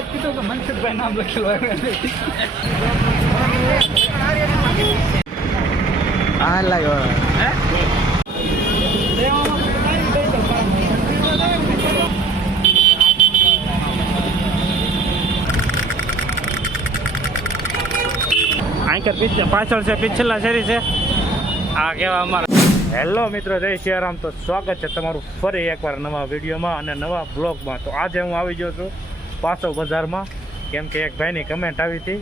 એટલે કીધું કે મનસુખભાઈ નામ લખેલું આ લાગ્યો આંકર પાછળ છે પિછલા શેરી છે આ કેવા અમારા હેલો મિત્રો જય સિયારામ તો સ્વાગત છે તમારું ફરી એકવાર નવા વિડીયોમાં અને નવા બ્લોગમાં. તો આજે હું આવી ગયો છું પાછો બજારમાં, કેમ કે એક ભાઈની કમેન્ટ આવી હતી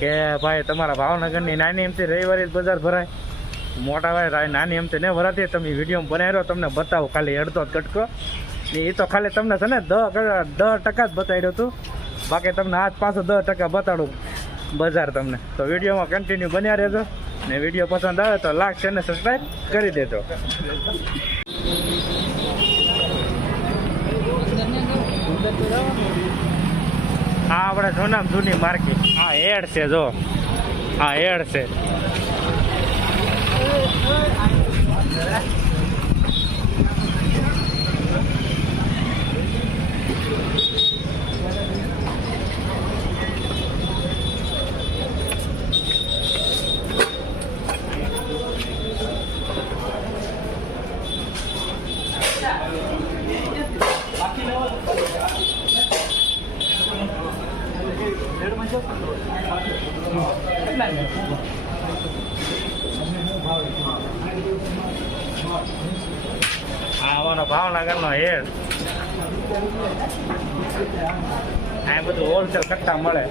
કે ભાઈ તમારા ભાવનગરની નાની એમથી રવિવારે જ બજાર ભરાય, મોટા ભાઈ નાની એમથી ને ભરાતી, તમે વિડીયોમાં બનાવ્યો તમને બતાવો ખાલી અડધો કટકો. એ તો ખાલી તમને છે ને 10% જ બતાવ્યું હતું, બાકી તમને આજ પાછું 10% બતાડું બજાર તમને. તો વિડીયોમાં કન્ટિન્યુ બન્યા રહેજો ને વિડીયો પસંદ આવે તો લાઈક અને સબસ્ક્રાઈબ કરી દેજો. હા આપણે સોનામ જૂની માર્કેટ, હા હેડ છે જો, હા હેડ છે. અમારો ભાવનગરનો હેડ, આ બધું હોલસેલ કટ્ટા મળે.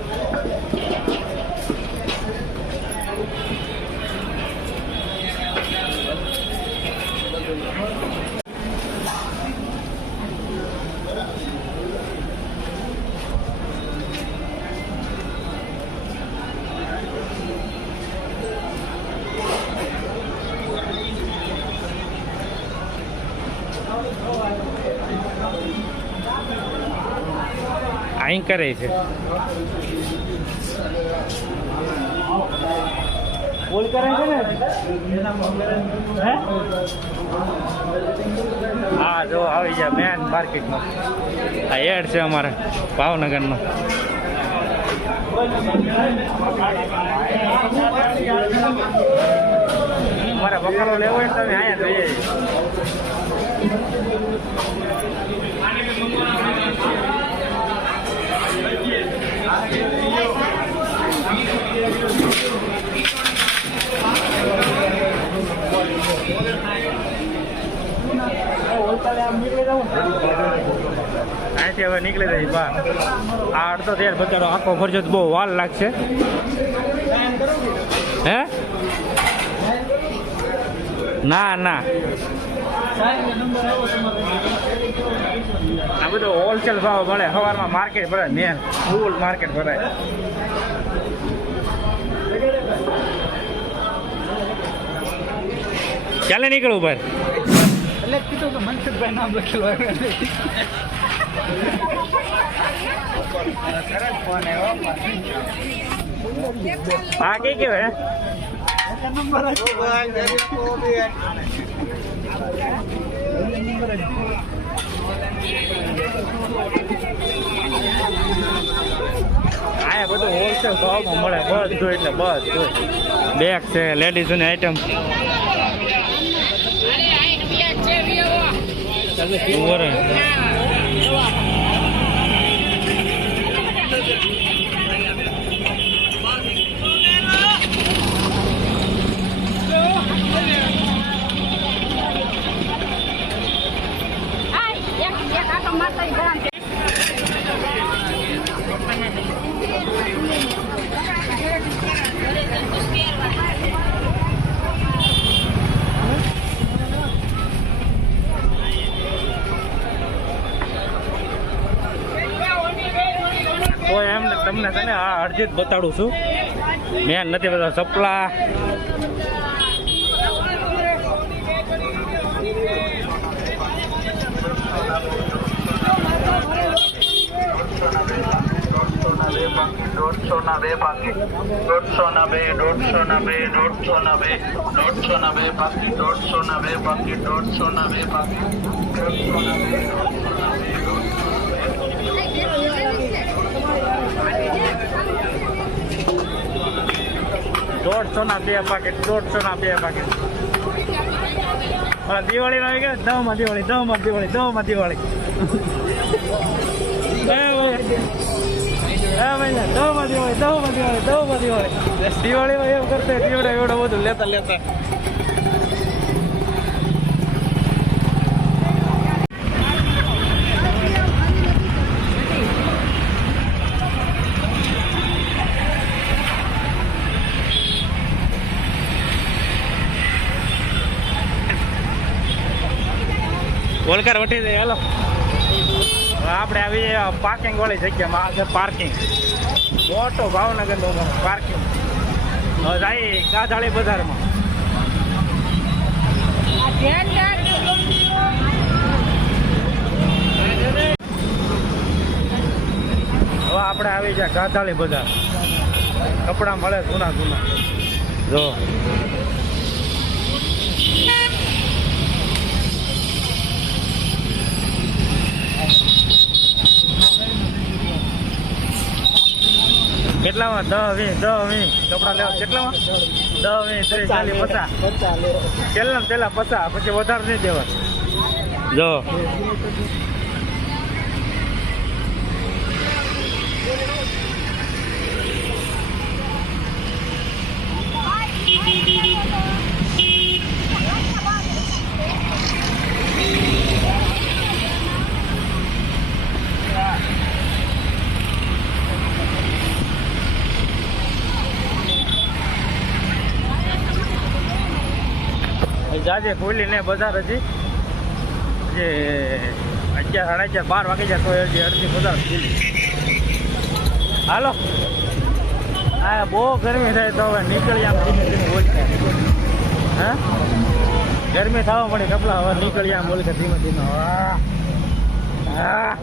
અહીં કરે છે બોલ કરે છે ને. હા જો આવી જાય મેન માર્કેટમાં, આ હેડ છે અમારે ભાવનગરનો. અમારે બકરો લેવો હોય તમે અહીંયા જોઈએ. અહીંથી હવે નીકળી જાય બહાર. આ અડધો તેર બચારો આખો ફરજો બહુ વાર લાગશે. હે ના ના આ બધું હોલસેલ ભાવ મળે. સવારમાં માર્કેટ ભરાય, મેન ફૂલ માર્કેટ ભરાય. ચાલે નીકળવું ભાઈ, એટલે કીધું કે મનસુખભાઈ નામ લખેલું આ કઈ કેવાય આ બધું હોલસેલ ભાવમાં મળે બધું, એટલે બધું બેગ છે, લેડીઝોની આઈટમ. એમ તમને છે ને આ અડધી જ બતાડું છું, મેન નથી બધા ચપલા. દોઢસો ના બે પાકીટ, 150 ના 2, 150 ના 2, 150 ના 2, 150 ના 2 પાકીટ, 150 ના 2 પાકીટ, 150 ના 2 પાકીટ, 150 ના 2, 150 ના 2. 150 ના 2 પાકેટ, 150 ના 2 પાકેટ. દિવાળી આવી ગયા, દવમાં દિવાળી, દવમાં દિવાળી, દવમાં દિવાળી. દવમાં દિવાળી, દવમાં દિવાળી, દવમાં દિવાળી. દિવાળીમાં એમ કરતા એવડું બધું લેતા લેતા. ઓલકાર વટી જાય. હાલો આપણે આવી પાર્કિંગ વાળી જગ્યામાં. આ છે પાર્કિંગ, મોટો ભાવનગરનો પાર્કિંગ. હવે જાય કાજાળી બજારમાં. હવે આપણે આવી જાય કાજાળી બજાર. કપડા મળે જૂના જૂના. જો કેટલામાં? 10-20 કપડા લેવા કેટલામાં? 10-20 30 40 50. પેલા 50, પછી વધારે નહીં દેવા. જો જાજે ખોલી ને બજાર હજી જે 11, 11, 12 વાગી જાય તો હજી અડધી બજાર ખુલી. હાલો હા, બહુ ગરમી થાય તો હવે નીકળી આમ ધીમે ધીમે હોય. હા, ગરમી થવા મળી કપડા હવે નીકળી આમ બોલે ધીમે ધીમે. હા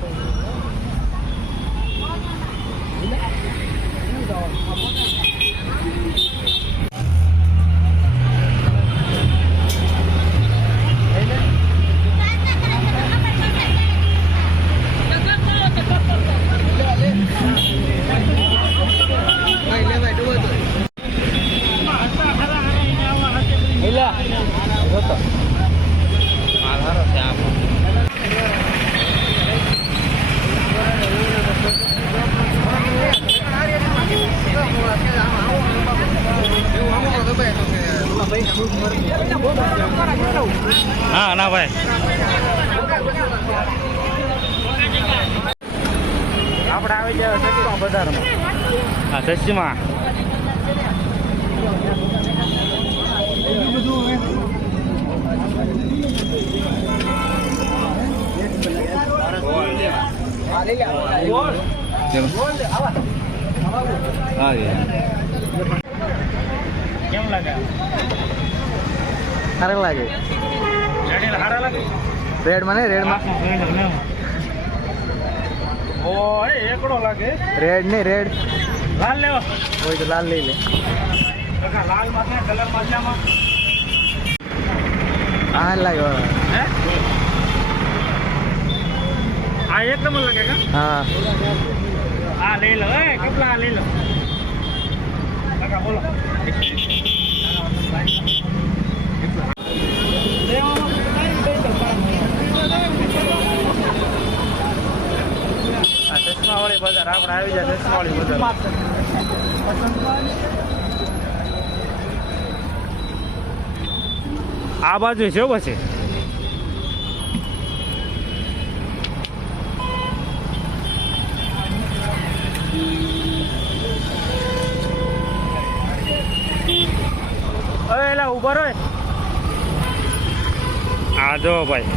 હા ના ભાઈ, આપણે આવી જાય સચીમાં બજારમાં. હા સચીમાં કેમ લાગે? સારા લાગે. સારા લાગે. રેડ માં નહીં, રેડ માં. ઓય એકડો લાગે. રેડ નહીં, રેડ. લાલ લેવો હોય તો લાલ લઈ લે. લાલ માં કલર માં હા લાગે. હે આ એક નંબર લાગે કા? હા આ લઈ લો. એ કપડા લઈ લો. કાકા બોલો. ચશ્મા વાળી બજાર આપણે આવી જાય. ચશ્મા વાળી બજાર આ બાજુ છે પછી. હવે એલા ઉભા રહો. આ જો ભાઈ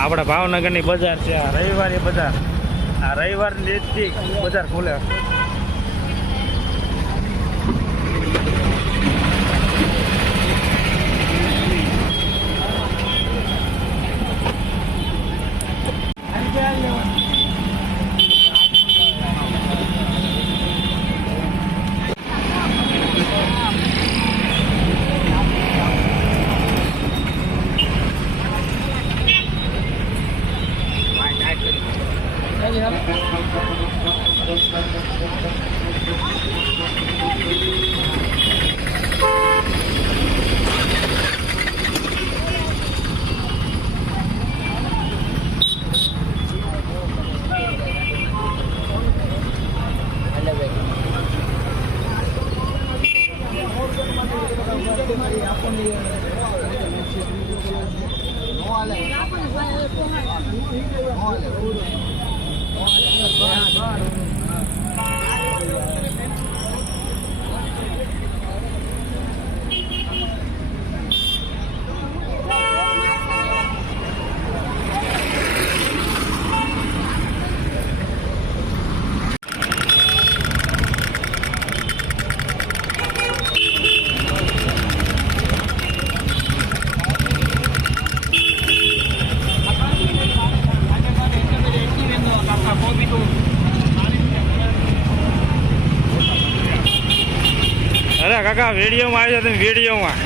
આપણા ભાવનગરની બજાર છે. આ રવિવારની બજાર. આ રવિવારની લેટથી બજાર ખુલે. અરે કાકા વિડીયોમાં આવ્યો તમે વિડીયોમાં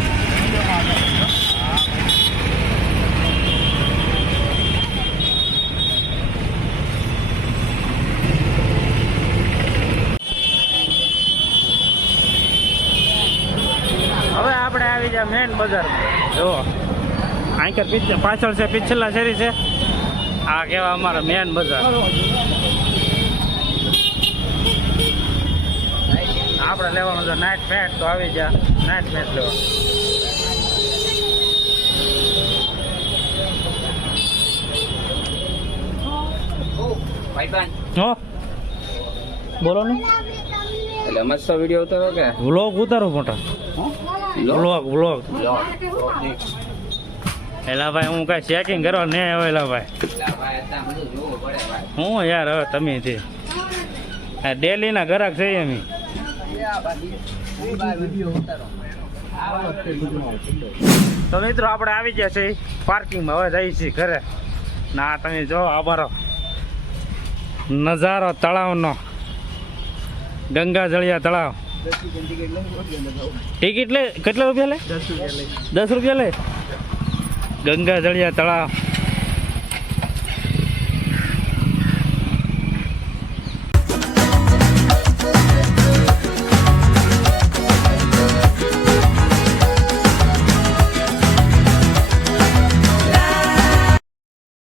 હવે આપણે આવી જાય મેન બજારમાં જો આંકર પાછળ છે પિછલા શેરી છે આ કેવા અમારા મેન બજાર આપણે લેવાનું છે નાઇટ ફેટ તો આવી જા નાઇટ ફેટ લેવા હો બોલો ને એટલે મસ્ત વિડીયો ઉતારો કે વ્લોગ ઉતારો મોટા વ્લોગ એલા ભાઈ હું કઈ ચેકિંગ કરવા ને એલા ભાઈ હું યાર હવે તમે ડેલી ના ગ્રાહક છે એમ તો મિત્રો આપણે આવી ગયા છે પાર્કિંગમાં હવે જઈએ છીએ ઘરે ના તમે જો અમારો નજારો તળાવનો ગંગા જળિયા તળાવ ટિકિટ લે કેટલા રૂપિયા લે 10 રૂપિયા લે ગંગા જળિયા તળાવ